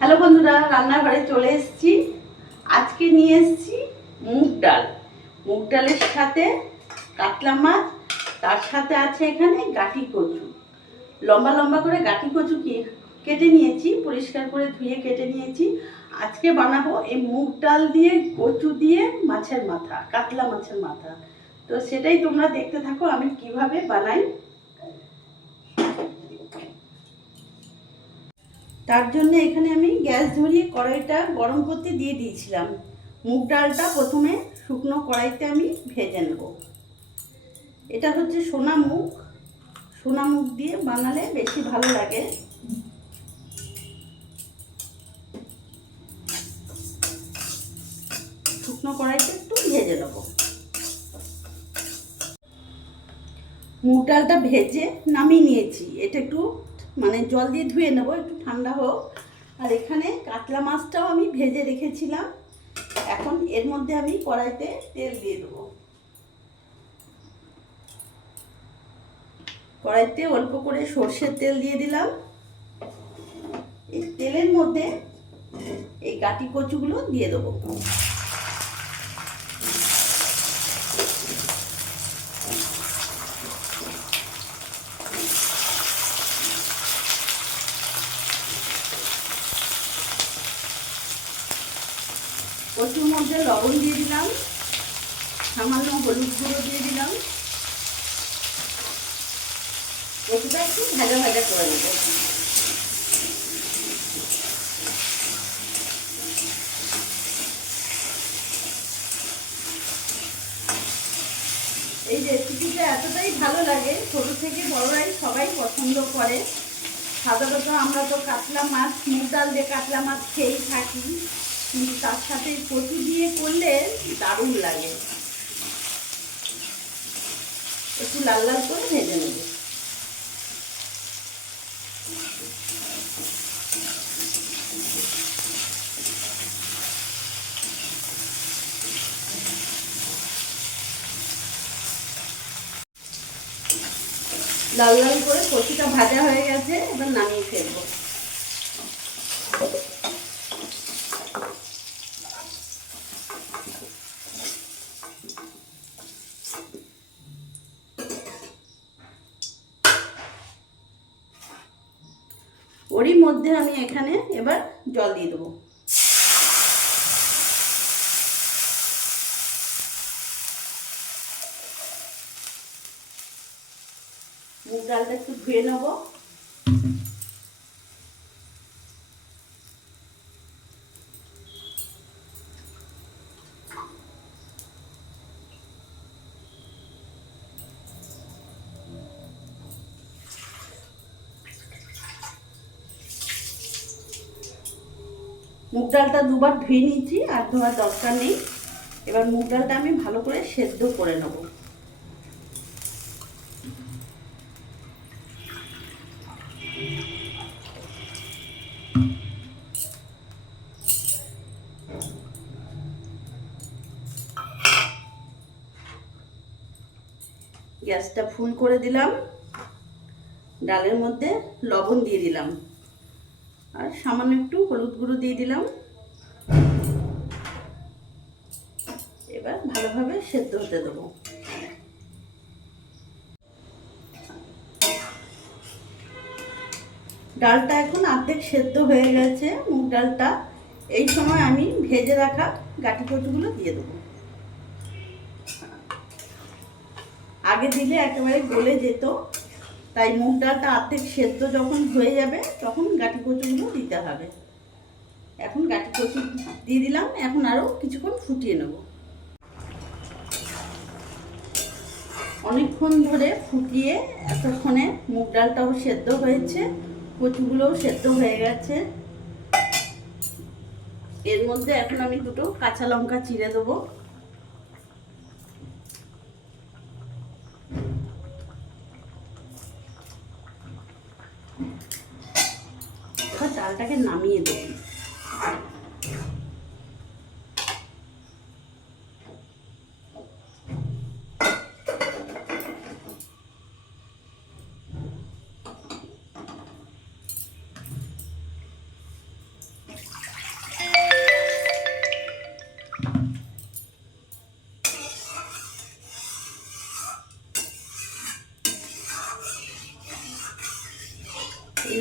Hello বন্ধুরা, রান্নাঘরে চলে এসেছি। আজকে নিয়ে এসেছি মুগ ডাল। মুগ ডালের সাথে কাতলা মাছ, তার সাথে আছে এখানে গাঠি কচু। লম্বা লম্বা করে গাঠি কচু কেটে নিয়েছি, পরিষ্কার করে ধুয়ে কেটে নিয়েছি। আজকে বানাবো এই মুগ ডাল দিয়ে, কচু দিয়ে মাছের মাথা, কাতলা মাছের মাথা। তো সেটাই তোমরা দেখতে থাকো, আমি কীভাবে বানাই। তার জন্য এখানে আমি গ্যাস ধরিয়ে কড়াইটা গরম করতে দিয়ে দিয়েছিলাম। মুগ ডালটা প্রথমে শুকনো কড়াইতে আমি ভেজে নেব। এটা হচ্ছে সোনা মুগ। সোনা মুগ দিয়ে বানালে বেশি ভালো লাগে। শুকনো কড়াইতে একটু ভেজে নেব। মুগ ডালটা ভেজে নামিয়ে নিয়েছি। এটা একটু মানে জল দিয়ে ধুয়ে নেব, একটু ঠান্ডা হোক। আর এখানে কাতলা মাছটাও আমি ভেজে রেখেছিলাম। এখন এর মধ্যে আমি কড়াইতে তেল দিয়ে দেবো। কড়াইতে অল্প করে সর্ষের তেল দিয়ে দিলাম। এই তেলের মধ্যে এই গাটি কচুগুলো দিয়ে দেবো। কচুর মধ্যে লবণ দিয়ে দিলাম। সামান্য হলুদ গুঁড়ো দিয়ে দিলাম। কচুটা একটু ভাজা ভাজা করে নেব। এই রেসিপিটা এতটাই ভালো লাগে, ছোট থেকে বড়রাই সবাই পছন্দ করে। সাধারণত আমরা তো কাতলা মাছ, মুগ ডাল দিয়ে কাতলা মাছ খেয়েই থাকি। কিন্তু তার সাথে কচু দিয়ে করলে দারুণ লাগে। একটু লাল লাল করে ভেজে নেব। লাল লাল করে কচুটা ভাজা হয়ে গেছে, এবার নামিয়ে ফেলব। মধ্যে আমি এখানে এবার জল দিয়ে দেবো। মুগ ডালটা একটু ধুয়ে নেব। মুগ ডালটা দুবার ধুয়ে নিয়েছি, আর ধোয়ার দরকার নেই। এবার মুগ ডালটা আমি ভালো করে সেদ্ধ করে নেব। গ্যাসটা ফুল করে দিলাম। ডালের মধ্যে লবণ দিয়ে দিলাম। আর সামান্য একটু হলুদ গুঁড়ো দিয়ে দিলাম। এবার ভালোভাবে সেদ্ধ হতে দেবো। ডালটা এখন অর্ধেক সেদ্ধ হয়ে গেছে, মুগ ডালটা। এই সময় আমি ভেজে রাখা গাটি কচুগুলো দিয়ে দেবো। আগে দিলে একেবারে গলে যেত। তাই মুগ ডালটা অর্ধেক সেদ্ধ যখন হয়ে যাবে, তখন গাঠি কচুগুলো দিতে হবে। এখন গাঠি কচু দিয়ে দিলাম, এখন আরও কিছুক্ষণ ফুটিয়ে নেব। অনেকক্ষণ ধরে ফুটিয়ে এতক্ষণে মুগ ডালটাও সেদ্ধ হয়েছে, কচুগুলোও সেদ্ধ হয়ে গেছে। এর মধ্যে এখন আমি দুটো কাঁচা লঙ্কা চিড়ে দেবো। ডালটাকে নামিয়ে দেব।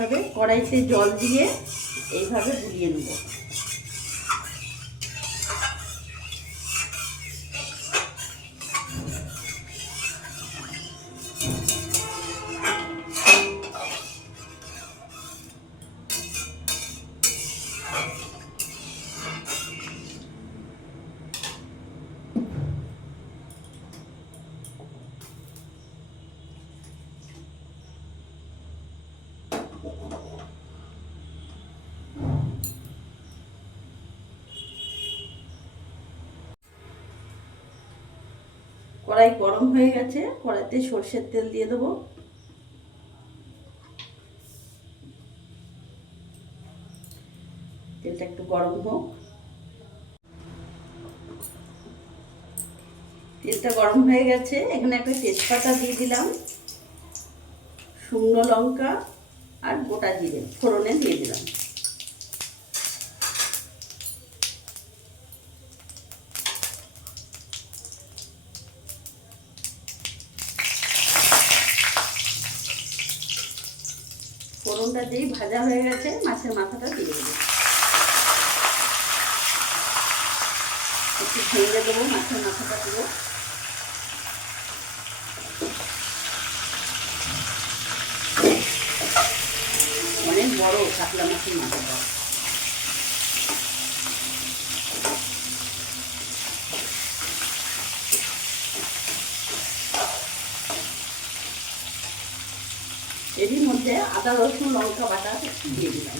এইভাবে কড়াইতে জল দিয়ে এইভাবে গুলিয়ে নেব। কড়াই গরম হয়ে গেছে, কড়াইতে সর্ষের তেল দিয়ে দেবো। তেলটা একটু গরম হোক। তেলটা গরম হয়ে গেছে, এখানে একটা তেজপাতা দিয়ে দিলাম, শুকনো লঙ্কা আর গোটা জিরে, ফোড়নে দিয়ে দিলাম। ফোড়নটা যেই ভাজা হয়ে গেছে, মাছের মাথাটা দিয়ে দেবো। একটু ভেঙে দেবো, মাছের মাথাটা দেবো অনেক বড়, কাতলা মাছের মাথাটা। এরই মধ্যে আদা, রসুন, লঙ্কা বাটা দিয়ে দিলাম।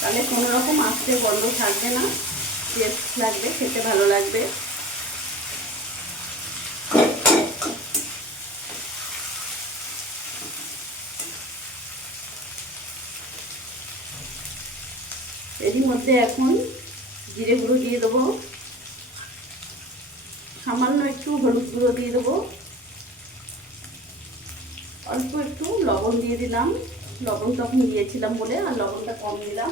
তাহলে কোনো রকম আস্তে গন্ধ থাকবে না। টেস্ট লাগবে, খেতে ভালো লাগবে। এরই মধ্যে এখন জিরে গুঁড়ো দিয়ে দেবো। সামান্য একটু হলুদ গুঁড়ো দিয়ে দেবো। অল্প একটু লবণ দিয়ে দিলাম। লবণ তখন দিয়েছিলাম বলে, আর লবণটা কম দিলাম।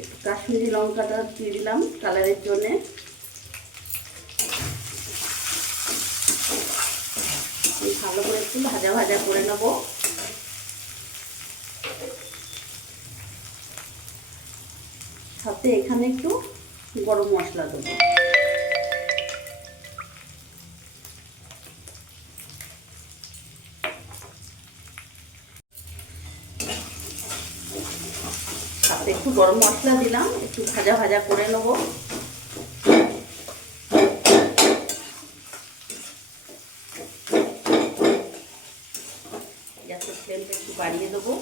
একটু কাশ্মীরি লঙ্কাটা দিয়ে দিলাম কালারের জন্যে। ভালো করে একটু ভাজা ভাজা করে নেব। সাথে এখানে একটু গরম মশলা দেবো সাথে একটু গরম মশলা দিলাম, একটু ভাজা ভাজা করে নেব। গ্যাসের ফ্লেমটা একটু বাড়িয়ে দেবো।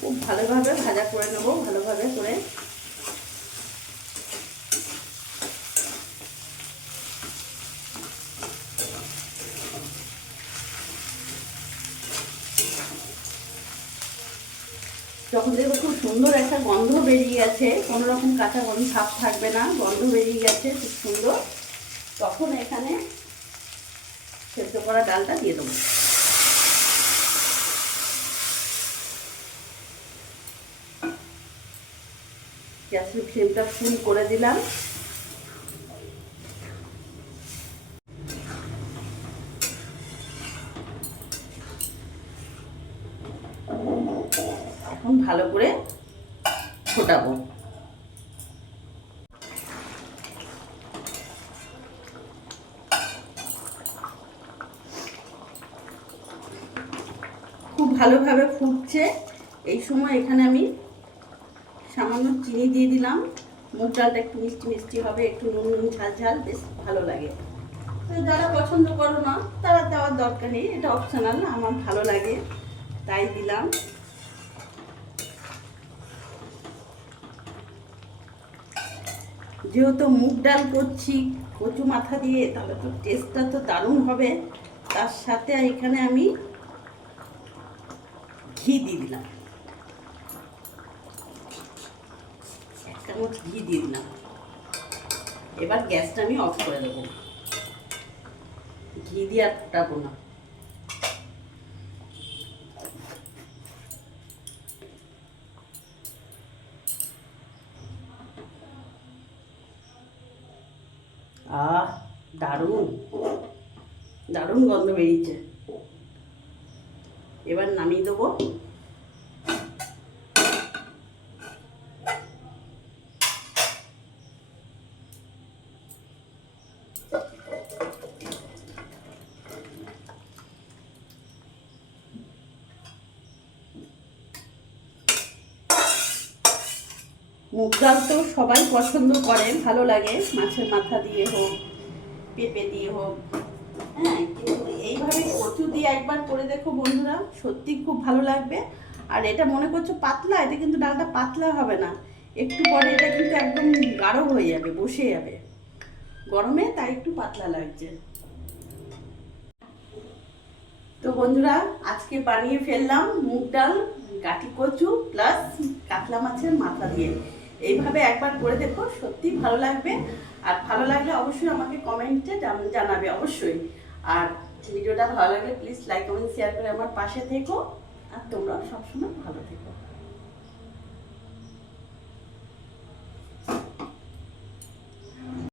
খুব ভালোভাবে ভাজা করে নেব, ভালোভাবে করে যখন দেখব খুব সুন্দর একটা গন্ধ বেরিয়ে গেছে, কোনো রকম কাঁচা গন্ধ ভাব থাকবে না, গন্ধ বেরিয়ে গেছে, খুব সুন্দর। তখন এখানে সেদ্ধ করা ডালটা দিয়ে দেবো। গ্যাসের ফ্লেমটা ফুল করে দিলাম এখন ভালো করে ফোটাবো। খুব ভালোভাবে ফুটছে। এই সময় এখানে আমি সামান্য চিনি দিয়ে দিলাম। মুগ ডালটা একটু মিষ্টি মিষ্টি হবে, একটু নুন নুন ঝাল ঝাল, বেশ ভালো লাগে। যারা পছন্দ করো না, তারা দেওয়ার দরকার নেই, এটা অপশনাল আমার ভালো লাগে, তাই দিলাম। যেহেতু মুগ ডাল করছি, কচু মাথা দিয়ে, তাহলে তো টেস্টটা তো দারুণ হবে। তার সাথে এখানে আমি ঘি দিয়ে দিলাম। এক চামচ ঘি দিয়ে দিলাম। এবার গ্যাসটা আমি অফ করে দেবো। ঘি দিয়ে আর ফোটাবো না। দারুণ। দারুণ গন্ধ বেরিয়েছে। এবার নামিয়ে দেবো। মুগ ডাল তো সবাই পছন্দ করে ভালো লাগে, মাছের মাথা দিয়ে হোক। পেঁপে দিয়ে হোক। হ্যাঁ এইভাবে কচু দিয়ে একবার করে দেখো বন্ধুরা, সত্যি খুব ভালো লাগবে। আর এটা মনে করছ পাতলা, এটা কিন্তু ডালটা পাতলা হবে না। একটু পরে এটা কিন্তু একদম গাঢ় হয়ে যাবে, বসে যাবে। গরমে তাই একটু পাতলা লাগছে। তো বন্ধুরা, আজকে বানিয়ে ফেললাম মুগ ডাল গাঠি কচু প্লাস কাতলা মাছের মাথা দিয়ে। এইভাবে একবার করে দেখো সত্যি ভালো লাগবে। আর ভালো লাগলে অবশ্যই আমাকে কমেন্টে জানাবে, অবশ্যই। আর ভিডিওটা ভালো লাগলে প্লিজ লাইক কমেন্ট শেয়ার করে আমার পাশে থেকো। আর তোমরাও সবসময় ভালো থেকো।